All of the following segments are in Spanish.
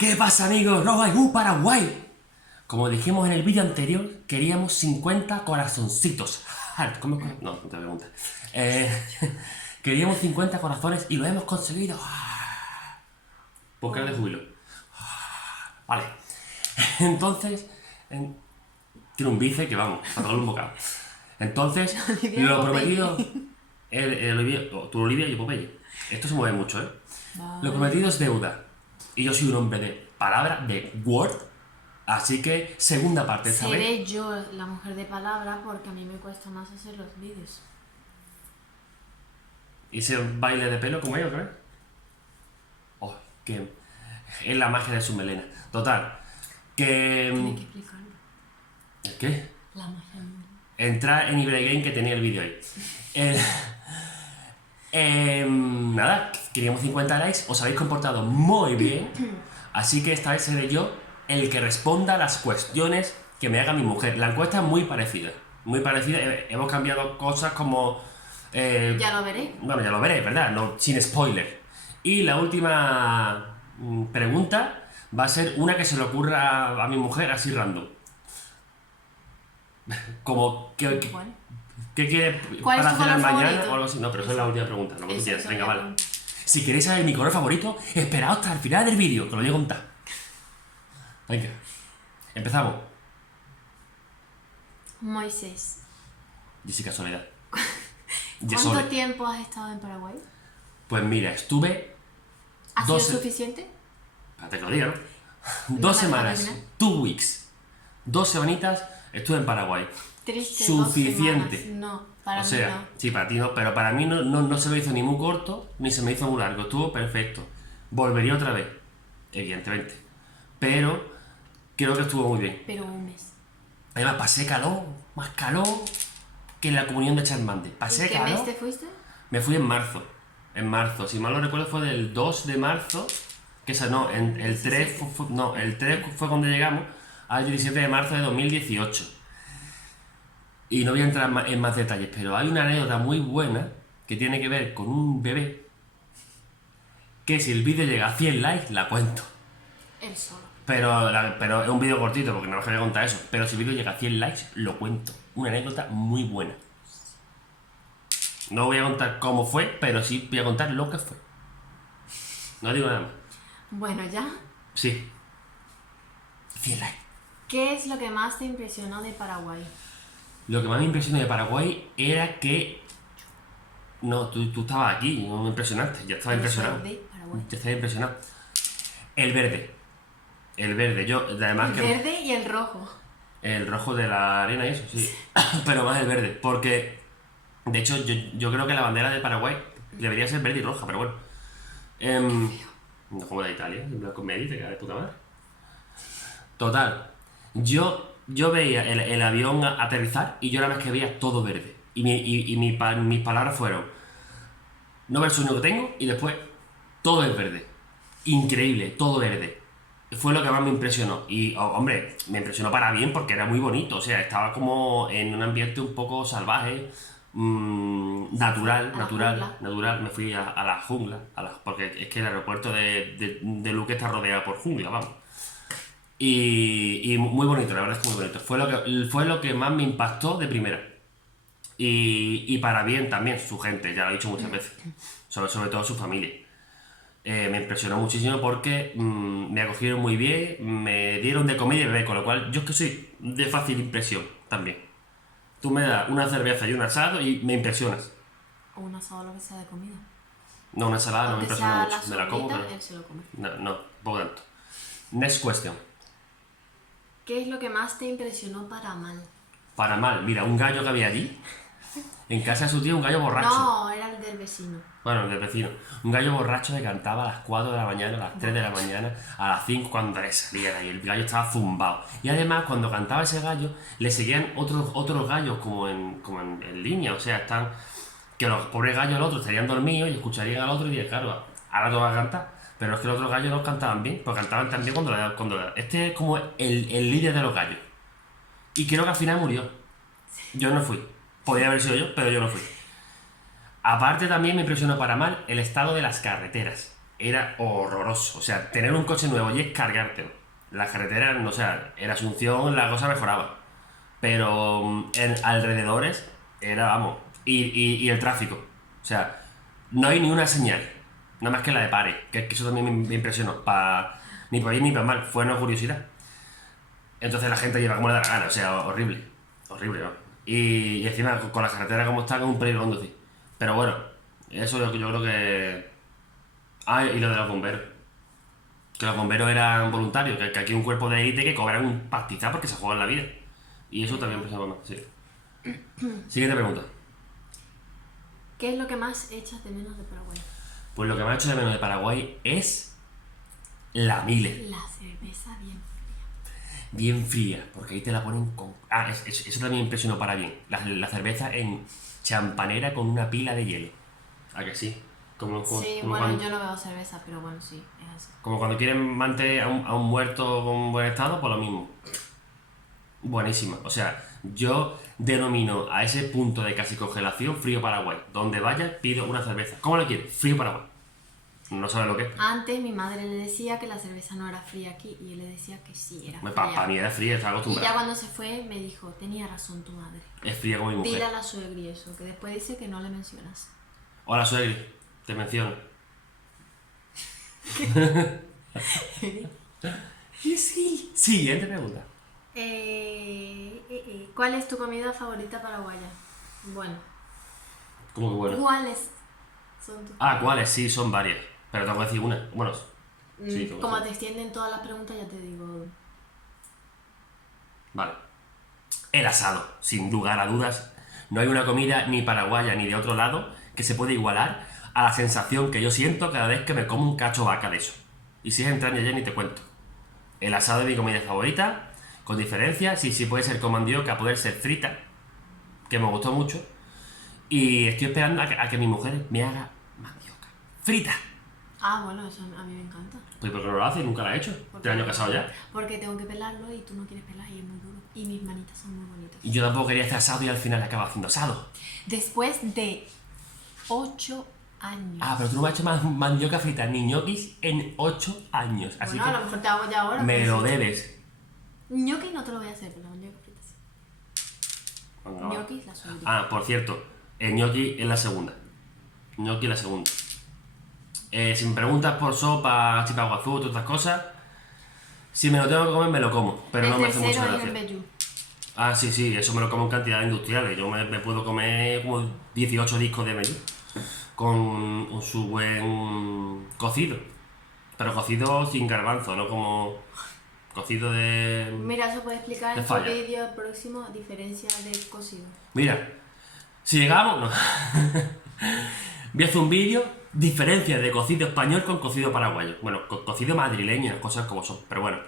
¿Qué pasa, amigos? Roba Paraguay. Como dijimos en el vídeo anterior, queríamos 50 corazoncitos. ¿Cómo? No te pregunto. Queríamos 50 corazones y lo hemos conseguido. Porque de júbilo. Vale. Entonces, tiene un bice que vamos, para darle un bocado. Entonces, lo prometido. Olivia y Popeye. Esto se mueve mucho, ¿eh? Vale. Lo prometido es deuda. Y yo soy un hombre de palabra, de word. Así que, segunda parte, ¿sabes? Seré yo la mujer de palabra porque a mí me cuesta más hacer los vídeos. ¿Y ese baile de pelo como ella otra vez? Oh, que es la magia de su melena. Total, que... Tiene que explicarlo. ¿El qué? La magia. Entrar en eBay Game que tenía el vídeo ahí. Nada, queríamos 50 likes, os habéis comportado muy bien. Así que esta vez seré yo el que responda a las cuestiones que me haga mi mujer. La encuesta es muy parecida. Muy parecida. Hemos cambiado cosas como... ya lo veré. Bueno, ya lo veré, ¿verdad? No, sin spoiler. Y la última pregunta va a ser una que se le ocurra a mi mujer así random. Como ¿qué quiere para cenar mañana o algo así? No, pero esa es la última pregunta. No me quieras. Venga, vale. Si queréis saber mi color favorito, esperaos hasta el final del vídeo, que lo voy a contar. Venga, empezamos. Moisés. Jessica Soledad. ¿Cuánto tiempo has estado en Paraguay? Pues mira, estuve... ¿Ha sido suficiente? Espérate que lo diga, ¿no? 2 semanas, 2 weeks. 2 semanitas estuve en Paraguay. Triste, suficiente. 2 semanas. No, para mí no. Sí, para ti no, pero para mí no se me hizo ni muy corto, ni se me hizo muy largo. Estuvo perfecto. Volvería otra vez, evidentemente. Pero creo que estuvo muy bien. Pero un mes. Además, pasé calor, más calor que en la comunión de Charmander. Pasé calor. ¿En qué mes te fuiste? Me fui en marzo. En marzo, si mal no recuerdo fue del 2 de marzo, que esa no, el 3 fue cuando llegamos, al 17 de marzo de 2018. Y no voy a entrar en más detalles, pero hay una anécdota muy buena que tiene que ver con un bebé, que si el vídeo llega a 100 likes, la cuento. Él solo. Pero es un vídeo cortito, porque no os quería contar eso. Pero si el vídeo llega a 100 likes, lo cuento. Una anécdota muy buena. No voy a contar cómo fue, pero sí voy a contar lo que fue. No digo nada más. Bueno, ¿ya? Sí. 100 likes. ¿Qué es lo que más te impresionó de Paraguay? Lo que más me impresionó de Paraguay era que... No, tú estabas aquí, no me impresionaste. Ya estaba impresionado. Ya estaba impresionado. El verde. El verde, además el verde y el rojo. El rojo de la arena y eso, sí. Pero más el verde, porque... De hecho, yo creo que la bandera de Paraguay debería ser verde y roja, pero bueno. No como la de Italia, en blanco medio, te queda de puta madre. Total, yo veía el avión aterrizar y yo nada más que veía todo verde. Y mis palabras fueron: no ver el sueño que tengo y después todo es verde. Increíble, todo verde. Fue lo que más me impresionó. Y, hombre, me impresionó para bien porque era muy bonito. O sea, estaba como en un ambiente un poco salvaje. Natural. Me fui a la jungla, porque es que el aeropuerto de Luque está rodeado por jungla, vamos. Y muy bonito, la verdad es que muy bonito. Fue lo que más me impactó de primera. Y para bien también, su gente, ya lo he dicho muchas veces. Sobre todo su familia. Me impresionó muchísimo porque me acogieron muy bien, me dieron de comer y beber, con lo cual yo es que soy de fácil impresión también. Tú me das una cerveza y un asado y me impresionas. O un asado, lo que sea de comida. No, una ensalada no me impresiona mucho. Me la como, pero... él se lo come. No, poco tanto. Next question. ¿Qué es lo que más te impresionó para mal? Para mal, mira, un gallo que había allí. En casa de su tío, un gallo borracho. No, era el del vecino. Bueno, el del vecino. Un gallo borracho que cantaba a las 4 de la mañana, a las 3 de la mañana, a las 5 cuando le salía de ahí. El gallo estaba zumbado. Y además, cuando cantaba ese gallo, le seguían otros gallos como en línea. O sea, están... Que los pobres gallos del otro estarían dormidos y escucharían al otro y dirían, claro, ahora te vas a cantar. Pero es que los otros gallos no cantaban bien, porque cantaban también cuando este es como el líder de los gallos. Y creo que al final murió. Yo no fui. Podría haber sido yo, pero yo no fui. Aparte también me impresionó para mal el estado de las carreteras. era horroroso. O sea, tener un coche nuevo y es cargártelo. Las carreteras, no, o sea, en Asunción la cosa mejoraba. Pero en alrededores era, vamos, y el tráfico. O sea, no hay ni una señal, nada más que la de pare, que eso también me impresionó. Ni por ahí ni por mal, fue una curiosidad. Entonces la gente lleva como le da la gana, o sea, horrible. Horrible, ¿no? Y encima con la carretera como está, es un peligro conducir. Pero bueno, eso yo creo que. Ah, y lo de los bomberos. Que los bomberos eran voluntarios, que aquí hay un cuerpo de élite que cobran un pastizal porque se juegan la vida. Y eso también pensaba más, sí. Siguiente pregunta. ¿Qué es lo que más echas de menos de Paraguay? Pues lo que me ha hecho de menos de Paraguay es la Miller. La cerveza bien fría. Bien fría, porque ahí te la ponen con. Ah, eso también me impresionó para bien. La cerveza en champanera con una pila de hielo. ¿A que sí? Sí, como bueno, cuando, yo no bebo cerveza, pero bueno, sí, es así. como cuando quieren mantener a un muerto con buen estado, pues lo mismo. Buenísima. O sea, yo denomino a ese punto de casi congelación frío Paraguay. Donde vaya, pido una cerveza. ¿Cómo lo quieres? Frío Paraguay. No sabe lo que es. Antes mi madre le decía que la cerveza no era fría aquí y yo le decía que sí, era fría. Para mí era fría, estaba Y ya acostumbrado. cuando se fue me dijo, tenía razón tu madre. Es fría como mi mujer. Dile a la suegra y eso, que después dice que no le mencionas. Hola, suegri. Te menciono. Sí. Siguiente pregunta. ¿Cuál es tu comida favorita paraguaya? Bueno, ¿Cómo que bueno? ¿cuáles son tus ¿Cuáles? Sí, son varias. Pero tengo que decir una. Bueno, sí, tengo que Como decir. te extienden todas las preguntas, ya te digo. Vale. El asado, sin lugar a dudas. No hay una comida ni paraguaya ni de otro lado que se pueda igualar a la sensación que yo siento cada vez que me como un cacho vaca de eso. Y si es entraña ya ni te cuento. El asado es mi comida favorita, con diferencia, sí puede ser con mandioca, puede ser frita, que me gustó mucho. Y estoy esperando a que mi mujer me haga mandioca. ¡Frita! Ah, bueno, eso a mí me encanta. Pues ¿por qué no lo hace? Nunca lo ha hecho. 3 años casado ya. Porque tengo que pelarlo y tú no quieres pelar y es muy duro. Y mis manitas son muy bonitas. Y yo tampoco quería hacer asado y al final acabo haciendo asado. Después de 8 años. Pero tú no me has hecho más mandioca frita ni ñoquis en 8 años. Así Bueno, a lo mejor te hago ya ahora. que me pero lo sí. debes. Ñoquis no te lo voy a hacer, pero la mandioca frita sí. Ñoquis la suegra. Por cierto, el ñoqui es la segunda. Ñoqui es la segunda. Si me preguntas por sopa, chipaguazú, todas estas cosas, si me lo tengo que comer, me lo como. Pero no me hace mucha El tercero es el gracia. vellú. Sí, eso me lo como en cantidades industriales. Yo me puedo comer como 18 discos de menú con su buen cocido. Pero cocido sin garbanzo, no como cocido de. Mira, eso puede explicar de en tu falla. vídeo próximo diferencia de cocido. Mira, si llegamos. No. Voy a hacer un vídeo, diferencias de cocido español con cocido paraguayo. Bueno, cocido madrileño, las cosas como son. Pero bueno.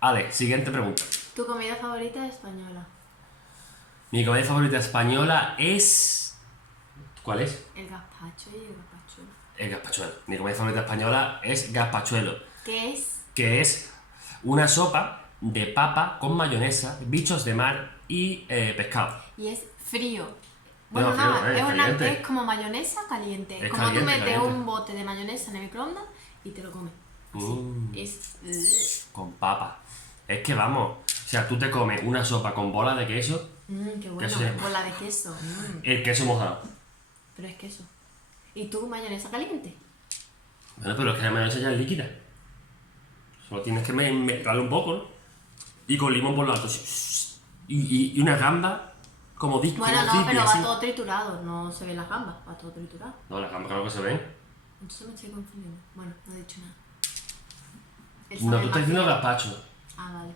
Ale, siguiente pregunta. ¿Tu comida favorita es española? Mi comida favorita española es. ¿Cuál es? El gazpacho y el gazpachuelo. El gazpachuelo. Mi comida favorita española es gazpachuelo, ¿Qué es? que es una sopa de papa con mayonesa, bichos de mar y pescado. Y es frío. No, Bueno, frío, no, es, caliente. es como mayonesa caliente. Es Como tú caliente, metes caliente. un bote de mayonesa en el microondas y te lo comes. Así. Es. Con papa. Es que vamos, o sea, tú te comes una sopa con bola de queso, Qué bueno, Queso. bola de queso. el queso mojado. Pero es queso. ¿Y tú mayonesa caliente? Bueno, pero es que la mayonesa ya es líquida. Solo tienes que mezclarlo un poco, ¿no? Y con limón por los altos. Y una gamba como disco. Bueno, como no, pero así. va todo triturado. No se ve las gambas, va todo triturado. No, las gambas claro que se ven. Entonces me estoy confundiendo. Bueno, no he dicho nada. El No, saber tú estás más diciendo bien. gazpacho. Vale.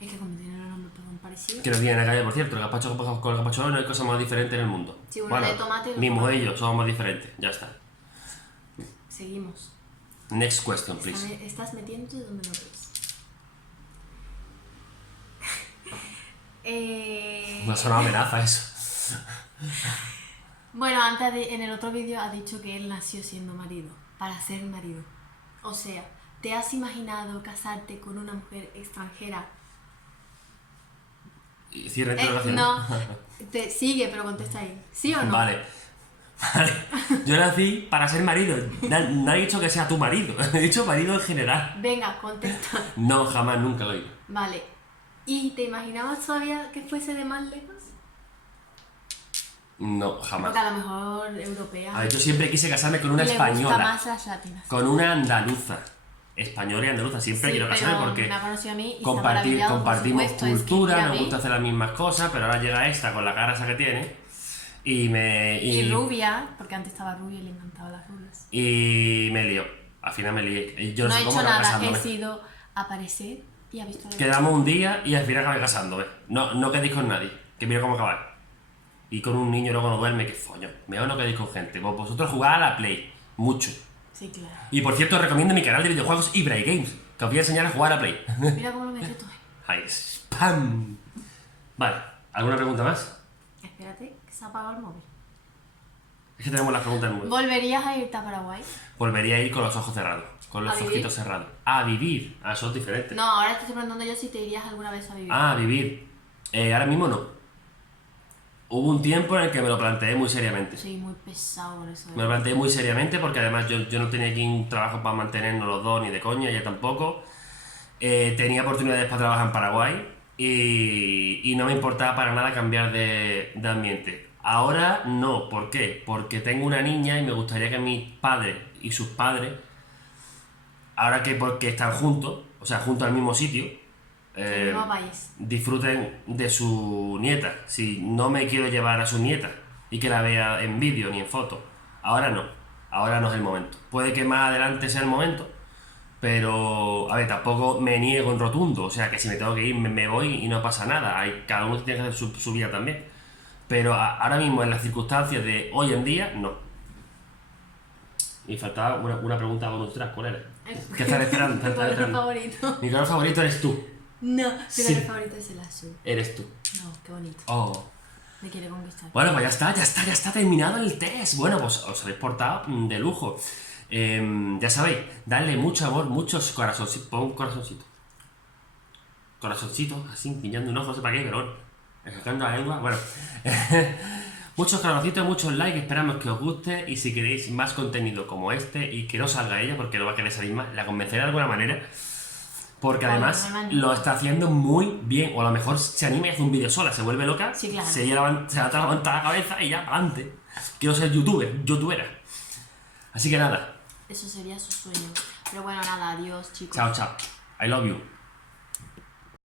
Es que como tiene los nombres parecidos. Que no tiene nada que ver, por cierto. El gazpacho con el gazpacho no hay cosa más diferente en el mundo. Sí, uno de tomate y otro mi mujer y tomate. yo somos más diferentes. Ya está. Seguimos. Next question, please. Estás metiéndote donde no ves. No ha sonado amenaza eso. Bueno, en el otro vídeo ha dicho que él nació siendo marido, para ser marido. O sea, ¿te has imaginado casarte con una mujer extranjera? Y cierra interrogación. No, te sigue, pero contesta ahí. ¿Sí o no? Vale. Vale. Yo nací para ser marido. No he dicho que sea tu marido, he dicho marido en general. Venga, contesta. No, jamás, nunca lo he dicho. Vale. ¿Y te imaginabas todavía que fuese de más lejos? No, jamás. Porque a lo mejor europea. A ver, yo siempre quise casarme con una le gusta española. más las latinas. Con una andaluza. Española y andaluza. Siempre quiero casarme pero porque me ha conocido a mí y se ha compartimos maravillado, por supuesto, cultura, es que, nos mira, gusta hacer las mismas cosas, pero ahora llega esta con la cara esa que tiene y rubia, porque antes estaba rubia y le encantaban las rubias. y me lío. Al final me lié. Yo No sé he cómo hecho acabé nada, casándome. he sido aparecer y ha visto la Quedamos un día y al final acabé casándome. No quedéis con nadie, que mira cómo acabar. Y con un niño luego no duerme, que foño. Mejor no quedéis con gente. Vosotros jugad a la Play, mucho. Sí, claro. Y por cierto, os recomiendo mi canal de videojuegos Ibrai Games, que os voy a enseñar a jugar a Play. Mira cómo lo metes tú. Ahí es. ¡Pam! Vale, ¿alguna pregunta más? Espérate, que se ha apagado el móvil. Es que tenemos las preguntas muy. ¿Volverías a irte a Paraguay? Volvería a ir con los ojos cerrados, con los ¿A vivir? ojitos cerrados. A vivir. Ah, son diferentes. No, ahora te estoy preguntando yo si te irías alguna vez a vivir. Ah, a vivir. Ahora mismo no. Hubo un tiempo en el que me lo planteé muy seriamente. Soy muy pesado por eso. Me lo planteé muy seriamente porque además yo no tenía aquí un trabajo para mantenernos los dos, ni de coña, ella tampoco. Tenía oportunidades para trabajar en Paraguay y no me importaba para nada cambiar de ambiente. Ahora no, ¿por qué? Porque tengo una niña y me gustaría que mis padres y sus padres, ahora que porque están juntos, o sea, juntos al mismo sitio, En el mismo país. disfruten de su nieta. Si no me quiero llevar a su nieta y que la vea en vídeo ni en foto, ahora no es el momento. Puede que más adelante sea el momento, pero a ver, tampoco me niego en rotundo, o sea que si me tengo que ir me voy y no pasa nada. Cada uno tiene que hacer su vida también, pero ahora mismo en las circunstancias de hoy en día no. Y faltaba una pregunta bonus track, ¿cuál era? ¿Qué estás esperando? ¿Tu color favorito? Mi color favorito eres tú. No, tu Sí. color favorito es el azul. Eres tú. No, qué bonito. Oh. Me quiere conquistar. Bueno, pues ya está terminado el test. Bueno, pues os habéis portado de lujo. Ya sabéis, dadle mucho amor, muchos corazoncitos. Pon un corazoncito. Corazoncito, así, piñando un ojo, no sé para qué, pero bueno. Sacando la lengua, bueno. Muchos corazoncitos, muchos likes, esperamos que os guste. Y si queréis más contenido como este y que no salga ella, porque no va a querer salir más, la convenceré de alguna manera. Porque Bueno, además me animo. lo está haciendo muy bien. O a lo mejor se anima y hace un vídeo sola, se vuelve loca, Sí, claro. se levanta la cabeza y ya, adelante. Quiero ser youtubera. Así que nada, Eso sería su sueño. Pero bueno, nada, adiós, chicos. chao. I love you.